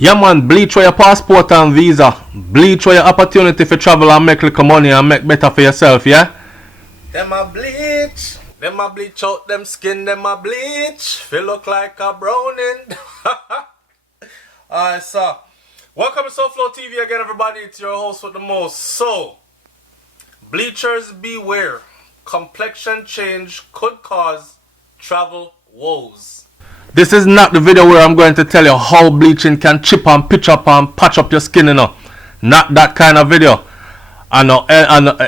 Yeah man, bleach for your passport and visa. Bleach for your opportunity for travel and make little money and make better for yourself, yeah? Them a bleach. Them a bleach out them skin, them a bleach. Feel look like a browning. Alright, so welcome to SoFlo TV again, everybody. It's your host with the most. So, bleachers beware. Complexion change could cause travel woes. This is not the video where I'm going to tell you how bleaching can chip and pitch up and patch up your skin, you know. Not that kind of video.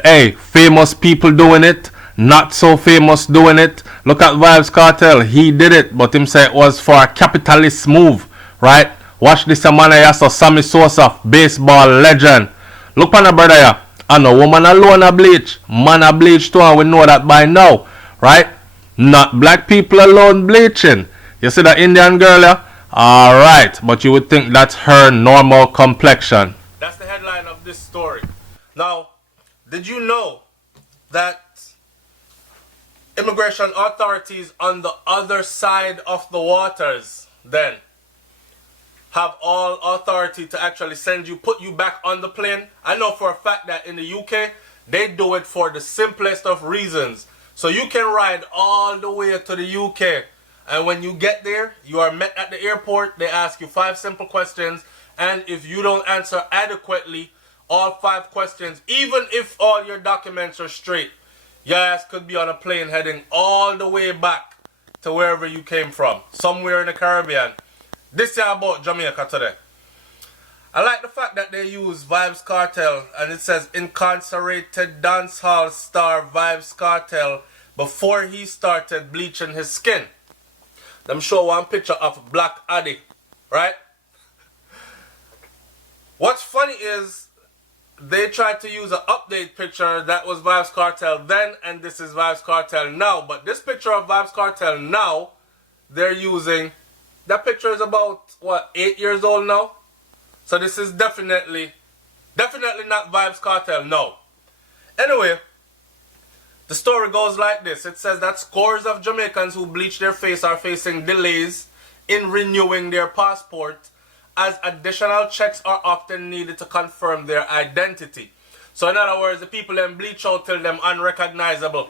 Hey, famous people doing it, not so famous doing it. Look at Vibes Cartel, he did it, but him say it was for a capitalist move, right? Watch this man here, so Sammy Sosa, baseball legend. Look on the brother here. I know woman alone a bleach, man a bleach too, and we know that by now, right? Not black people alone bleaching. You see that Indian girl here? Alright, but you would think that's her normal complexion. That's the headline of this story. Now, did you know that immigration authorities on the other side of the waters then have all authority to actually put you back on the plane? I know for a fact that in the UK, they do it for the simplest of reasons. So you can ride all the way to the UK, and when you get there, you are met at the airport. They ask you 5 simple questions, and if you don't answer adequately all 5 questions, even if all your documents are straight, your ass could be on a plane heading all the way back to wherever you came from, somewhere in the Caribbean. This is about Jamaica today. I like the fact that they use Vibes Cartel, and it says incarcerated dancehall star Vibes Cartel before he started bleaching his skin. Them show one picture of Black Addy, right? What's funny is they tried to use an update picture that was Vibes Cartel then, and this is Vibes Cartel now. But this picture of Vibes Cartel now, they're using, that picture is about, what, 8 years old now? So this is definitely not Vibes Cartel, no. Anyway, the story goes like this. It says that scores of Jamaicans who bleach their face are facing delays in renewing their passport, as additional checks are often needed to confirm their identity. So in other words, the people then bleach out till them unrecognizable.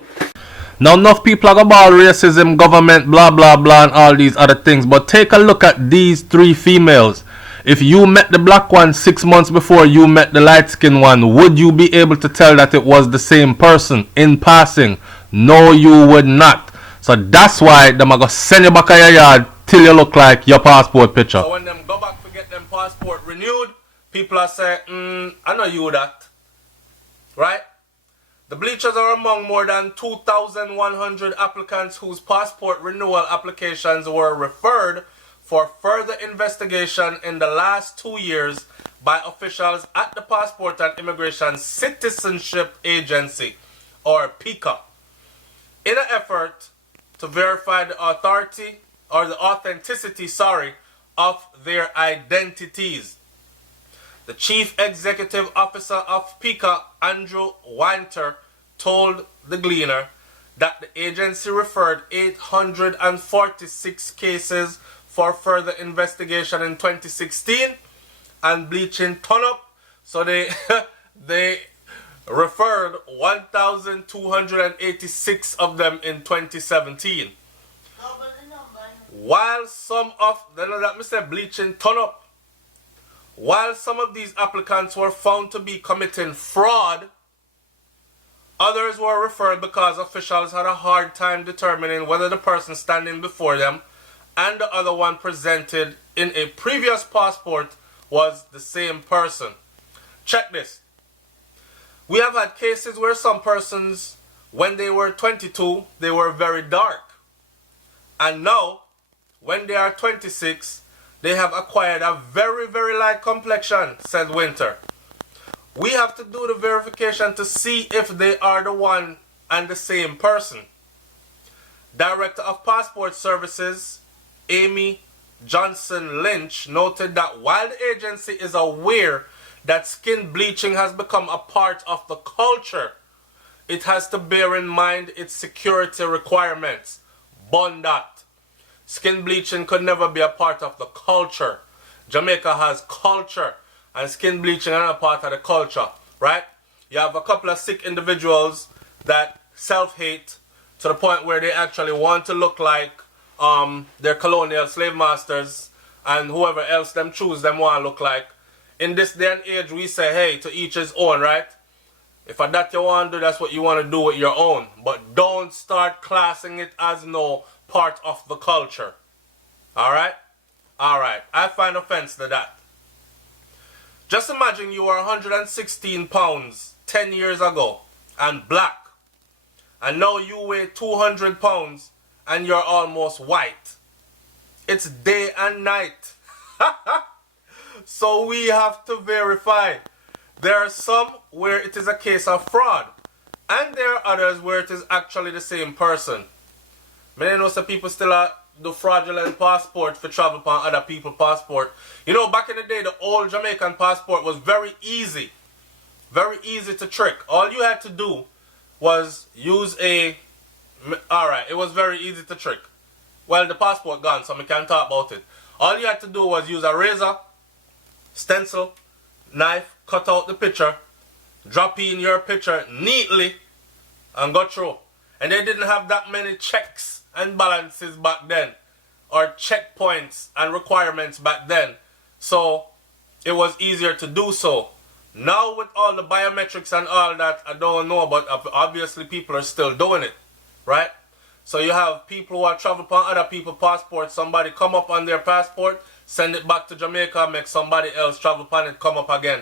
Now enough people are about racism, government, blah blah blah and all these other things, but take a look at these 3 females. If you met the black one 6 months before you met the light skinned one, would you be able to tell that it was the same person in passing? No, you would not. So that's why them are going to send you back to your yard till you look like your passport picture. So when them go back to get them passport renewed, people are saying, I know you that. Right? The bleachers are among more than 2,100 applicants whose passport renewal applications were referred for further investigation in the last 2 years by officials at the Passport and Immigration Citizenship Agency, or PICA, in an effort to verify the authenticity of their identities. The Chief Executive Officer of PICA, Andrew Winter, told the Gleaner that the agency referred 846 cases for further investigation in 2016 and bleaching ton up. So they referred 1,286 of them in 2017. While some of bleaching ton up. While some of these applicants were found to be committing fraud, others were referred because officials had a hard time determining whether the person standing before them and the other one presented in a previous passport was the same person. Check this. We have had cases where some persons, when they were 22, they were very dark. And now, when they are 26, they have acquired a very, very light complexion, said Winter. We have to do the verification to see if they are the one and the same person. Director of Passport Services, Amy Johnson Lynch, noted that while the agency is aware that skin bleaching has become a part of the culture, it has to bear in mind its security requirements. Bond that. Skin bleaching could never be a part of the culture. Jamaica has culture, and skin bleaching is another part of the culture, right? You have a couple of sick individuals that self-hate to the point where they actually want to look like their colonial slave masters and whoever else them choose them want to look like. In this day and age, we say, hey, to each his own, right? If that you want to do, that's what you want to do with your own. But don't start classing it as no part of the culture. Alright? Alright. I find offense to that. Just imagine you were 116 pounds 10 years ago and black. And now you weigh 200 pounds and you're almost white. It's day and night. So we have to verify. There are some where it is a case of fraud. And there are others where it is actually the same person. Many know some people still do fraudulent passport for travel upon other people's passport. You know, back in the day, the old Jamaican passport was very easy. Very easy to trick. All you had to do was use a... Alright, it was very easy to trick. Well, the passport gone, so we can't talk about it. All you had to do was use a razor, stencil, knife, cut out the picture, drop in your picture neatly, and go through. And they didn't have that many checks and balances back then, or checkpoints and requirements back then. So it was easier to do so. Now with all the biometrics and all that, I don't know, but obviously people are still doing it, right? So you have people who are traveling upon other people's passports. Somebody come up on their passport, send it back to Jamaica, make somebody else travel upon it, come up again.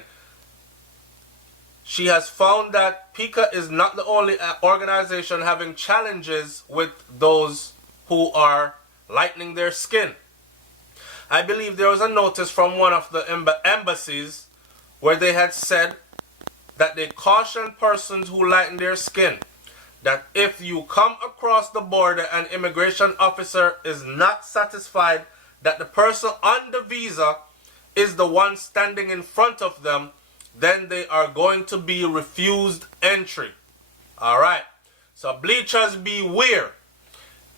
She has found that PICA is not the only organization having challenges with those who are lightening their skin. I believe there was a notice from one of the embassies where they had said that they caution persons who lighten their skin that if you come across the border and immigration officer is not satisfied that the person on the visa is the one standing in front of them, then they are going to be refused entry. Alright, so bleachers beware.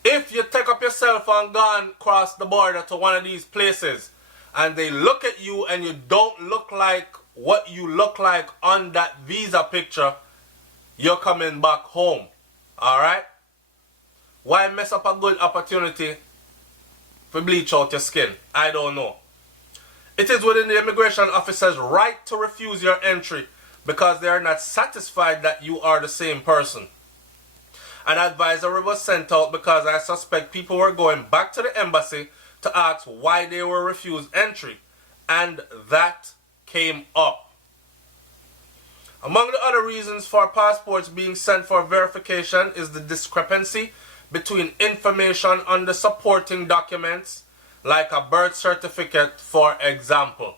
If you take up yourself and go and cross the border to one of these places and they look at you and you don't look like what you look like on that visa picture, you're coming back home. Alright? Why mess up a good opportunity to bleach out your skin? I don't know. It is within the immigration officer's right to refuse your entry because they are not satisfied that you are the same person. An advisory was sent out because I suspect people were going back to the embassy to ask why they were refused entry, and that came up. Among the other reasons for passports being sent for verification is the discrepancy between information on the supporting documents, like a birth certificate, for example.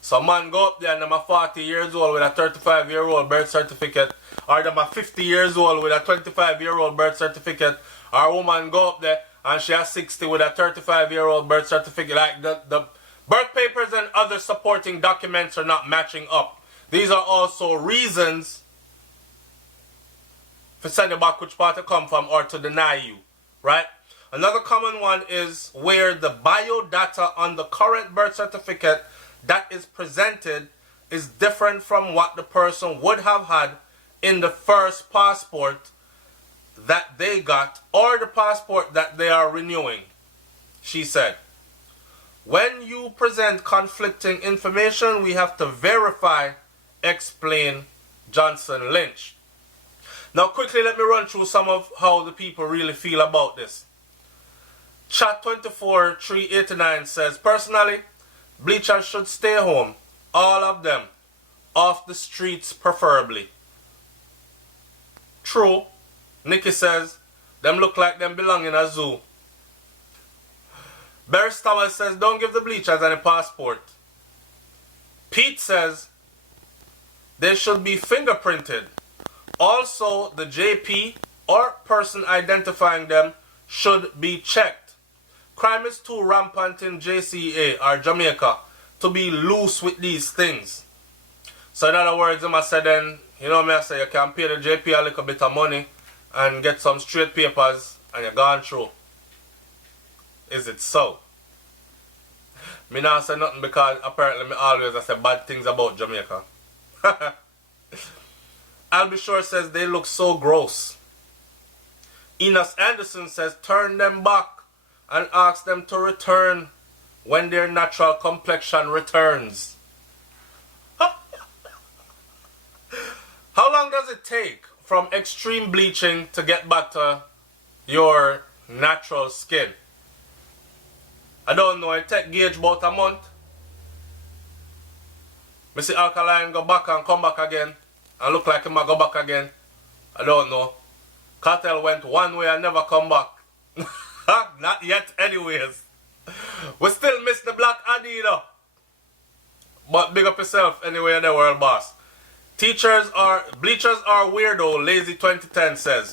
Some man go up there and them are 40 years old with a 35-year-old birth certificate, or them are 50 years old with a 25-year-old birth certificate, or a woman go up there and she has 60 with a 35-year-old birth certificate. Like the birth papers and other supporting documents are not matching up. These are also reasons for sending back which part to come from or to deny you, right? Another common one is where the biodata on the current birth certificate that is presented is different from what the person would have had in the first passport that they got or the passport that they are renewing. She said, when you present conflicting information, we have to verify, explain Johnson Lynch. Now quickly let me run through some of how the people really feel about this. Chat 24 389 says, personally, bleachers should stay home, all of them, off the streets preferably. True. Nikki says, them look like them belong in a zoo. Barry Thomas says, don't give the bleachers any passport. Pete says, they should be fingerprinted. Also, the JP or person identifying them should be checked. Crime is too rampant in JCA or Jamaica to be loose with these things. So in other words, I must say then, you know me, I say you can pay the JP a little bit of money and get some straight papers and you're gone through. Is it so? Me not say nothing because apparently me always I say bad things about Jamaica. I'll be sure says they look so gross. Enos Anderson says turn them back and ask them to return when their natural complexion returns. How long does it take from extreme bleaching to get back to your natural skin? I don't know, it take gauge about a month. Me see Alkaline go back and come back again and look like him a go back again. I don't know. Cartel went one way and never come back. Not yet anyways. We still miss the black Addy though. But big up yourself anyway in the world, boss. Bleachers are weirdo, Lazy 2010 says.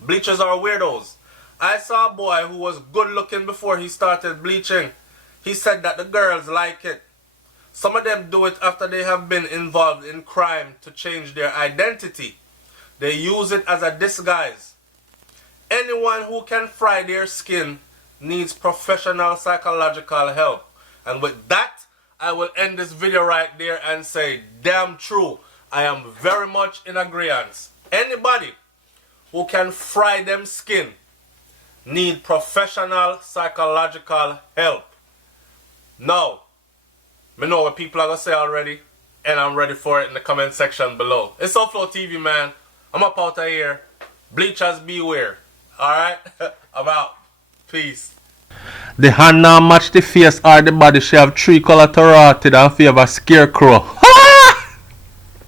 Bleachers are weirdos. I saw a boy who was good looking before he started bleaching. He said that the girls like it. Some of them do it after they have been involved in crime to change their identity. They use it as a disguise. Anyone who can fry their skin needs professional psychological help. And with that, I will end this video right there and say, damn true. I am very much in agreement. Anybody who can fry them skin need professional psychological help. Now, me know what people are going to say already, and I'm ready for it in the comment section below. It's Upload TV, man. I'm up out of here. Bleachers beware. Alright? I'm out. Peace. The hand now match the face or the body. She have 3 color to rotted and favor scarecrow.